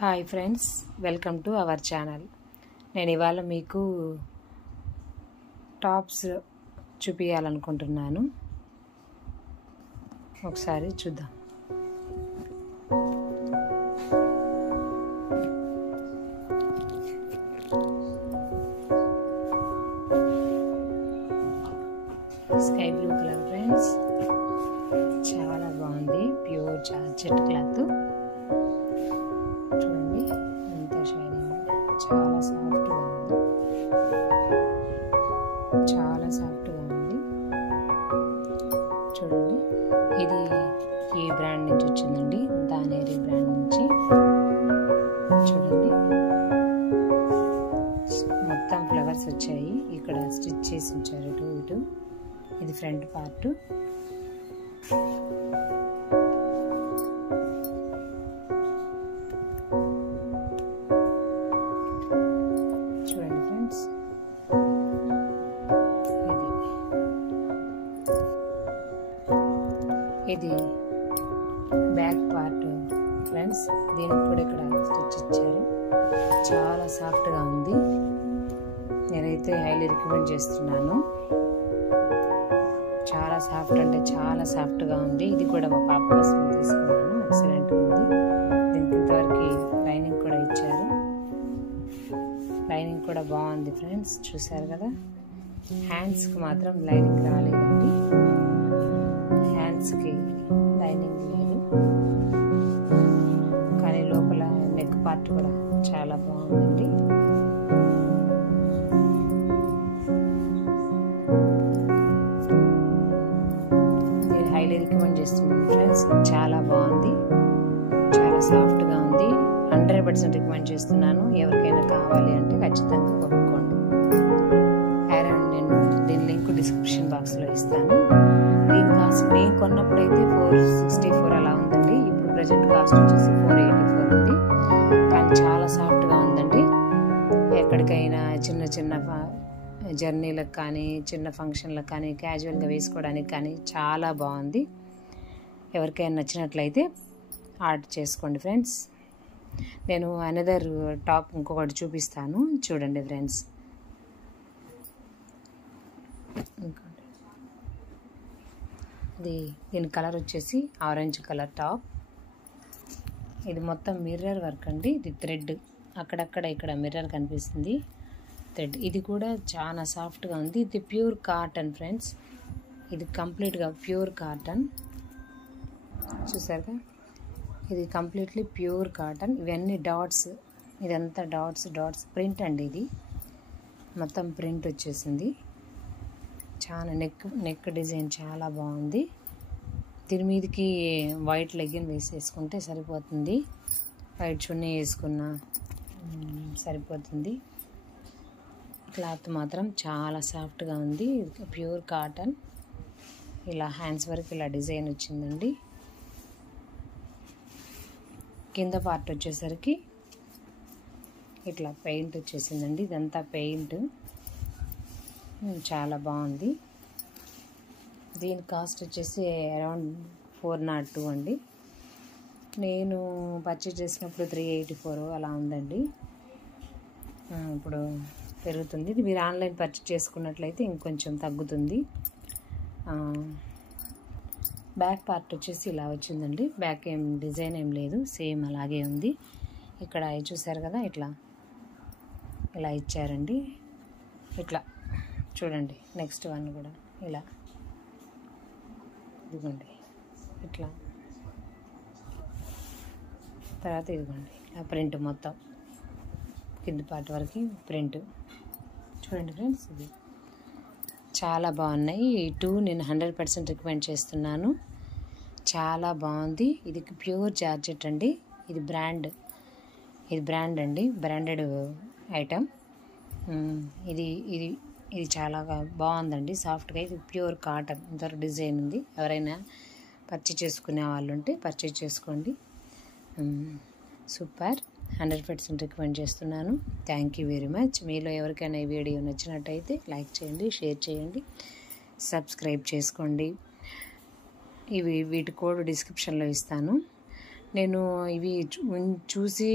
Hi friends, welcome to our channel. నేను ఇవాళ మీకు టాప్స్ చూపించాలనుకుంటున్నాను. ఒకసారి చూద్దాం. స్కై బ్లూ కలర్ ఫ్రెండ్స్, చాలా బాగుంది. Pure georgette cloth. చూడండి ఎంత షైనింగ్, చాలా సాఫ్ట్గా ఉంది. చాలా సాఫ్ట్గా ఉంది. చూడండి, ఇది ఈ బ్రాండ్ నుంచి వచ్చిందండి, దానేరి బ్రాండ్ నుంచి. చూడండి, మొత్తం ఫ్లవర్స్ వచ్చాయి. ఇక్కడ స్టిచ్ చేసి ఉంచారు ఇటు ఇటు. ఇది ఫ్రంట్ పార్ట్. చూడండి ఫ్రెండ్స్, ఇది బ్యాక్ పార్ట్ ఫ్రెండ్స్. దీనికి కూడా ఇక్కడ స్టిచ్ ఇచ్చారు. చాలా సాఫ్ట్గా ఉంది. నేనైతే హైలీ రికమెండ్ చేస్తున్నాను. చాలా సాఫ్ట్ అంటే చాలా సాఫ్ట్గా ఉంది. ఇది కూడా మా పాప కోసం తీసుకున్నాను. ఎక్సలెంట్ ఉంది. దీనికి ఇంతవరకు లైనింగ్ కూడా ఇచ్చారు. లైనింగ్ కూడా బాగుంది ఫ్రెండ్స్, చూసారు కదా. హ్యాండ్స్కి మాత్రం లైనింగ్ రాలేదండి. హ్యాండ్స్కి లైనింగ్ లేదు, కానీ లోపల నెక్ పార్ట్ కూడా చాలా బాగుందండి. నేను హైలీ రికమెండ్ చేస్తున్నాను ఫ్రెండ్స్. చాలా బాగుంది, చాలా సాఫ్ట్గా ఉంది. 100% రికమెండ్ చేస్తున్నాను. ఎవరికైనా కావాలి అంటే ఖచ్చితంగా కొనుక్కోండి. నేను దీని లింక్ డిస్క్రిప్షన్ బాక్స్లో ఇస్తాను. దీని కాస్ట్ నేను కొన్నప్పుడు అయితే 464 అలా ఉందండి. ఇప్పుడు ప్రజెంట్ కాస్ట్ వచ్చేసి 484 ఉంది. కానీ చాలా సాఫ్ట్గా ఉందండి. ఎక్కడికైనా చిన్న చిన్న జర్నీలకు కానీ, చిన్న ఫంక్షన్లకు కానీ, క్యాజువల్గా వేసుకోవడానికి కానీ చాలా బాగుంది. ఎవరికైనా నచ్చినట్లయితే ఆర్డర్ చేసుకోండి ఫ్రెండ్స్. నేను అనదర్ టాప్ ఇంకొకటి చూపిస్తాను, చూడండి ఫ్రెండ్స్. దీని కలర్ వచ్చేసి ఆరెంజ్ కలర్ టాప్. ఇది మొత్తం మిర్రర్ వర్క్ అండి. ఇది థ్రెడ్ అక్కడక్కడ ఇక్కడ మిర్రర్ కనిపిస్తుంది, థ్రెడ్. ఇది కూడా చాలా సాఫ్ట్గా ఉంది. ఇది ప్యూర్ కాటన్ ఫ్రెండ్స్. ఇది కంప్లీట్గా ప్యూర్ కాటన్. చూసారుగా, ఇది కంప్లీట్లీ ప్యూర్ కాటన్. ఇవన్నీ డాట్స్, ఇదంతా డాట్స్ ప్రింట్ అండి. ఇది మొత్తం ప్రింట్ వచ్చేసింది. చాలా నెక్ డిజైన్ చాలా బాగుంది. దీని మీదకి వైట్ లెగ్గిన్ వేసేసుకుంటే సరిపోతుంది. వైట్ చున్నీ వేసుకున్నా సరిపోతుంది. క్లాత్ మాత్రం చాలా సాఫ్ట్గా ఉంది. Pure cotton. ఇలా హ్యాండ్స్ వరకు ఇలా డిజైన్ వచ్చిందండి. కింద పార్ట్ వచ్చేసరికి ఇట్లా పెయింట్ వచ్చేసిందండి. ఇదంతా పెయింట్. చాలా బాగుంది. దీని కాస్ట్ వచ్చేసి అరౌండ్ 402 అండి. నేను పర్చేజ్ చేసినప్పుడు 384 అలా ఉందండి. ఇప్పుడు పెరుగుతుంది. ఇది మీరు ఆన్లైన్ పర్చేజ్ చేసుకున్నట్లయితే ఇంకొంచెం తగ్గుతుంది. బ్యాక్ పార్ట్ వచ్చేసి ఇలా వచ్చిందండి. బ్యాక్ ఏం డిజైన్ ఏం లేదు, సేమ్ అలాగే ఉంది. ఇక్కడ చూసారు కదా, ఇలా ఇచ్చారండి. ఇట్లా చూడండి. నెక్స్ట్ వన్ కూడా ఇలా, ఇదిగోండి ఇట్లా. తర్వాత ఇదిగోండి ఆ ప్రింట్, మొత్తం కింద పార్ట్ వరకు ప్రింట్. చూడండి ఫ్రెండ్స్, ఇది చాలా బాగున్నాయి. ఈ టూ నేను 100% రికమెండ్ చేస్తున్నాను. చాలా బాగుంది. ఇది ప్యూర్ జార్జెట్ అండి. ఇది బ్రాండ్ అండి, బ్రాండెడ్ ఐటమ్. ఇది చాలా బాగుందండి, సాఫ్ట్గా. ఇది ప్యూర్ కాటన్. ఇంతవరకు డిజైన్ ఉంది. ఎవరైనా పర్చేజ్ చేసుకునే వాళ్ళు ఉంటే పర్చేజ్ చేసుకోండి. సూపర్. 100% రికమెండ్ చేస్తున్నాను. Thank you very much. మీలో ఎవరికైనా ఈ వీడియో నచ్చినట్టయితే లైక్ చేయండి, షేర్ చేయండి, సబ్స్క్రైబ్ చేసుకోండి. వీటి కోడ్ డిస్క్రిప్షన్లో ఇస్తాను. నేను ఇవి చూసి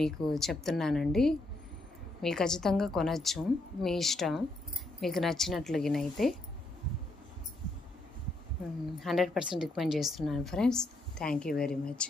మీకు చెప్తున్నానండి. మీరు ఖచ్చితంగా కొనచ్చు, మీ ఇష్టం. మీకు నచ్చినట్లుగానైతే 100% రికమెండ్ చేస్తున్నాను friends. Thank you very much.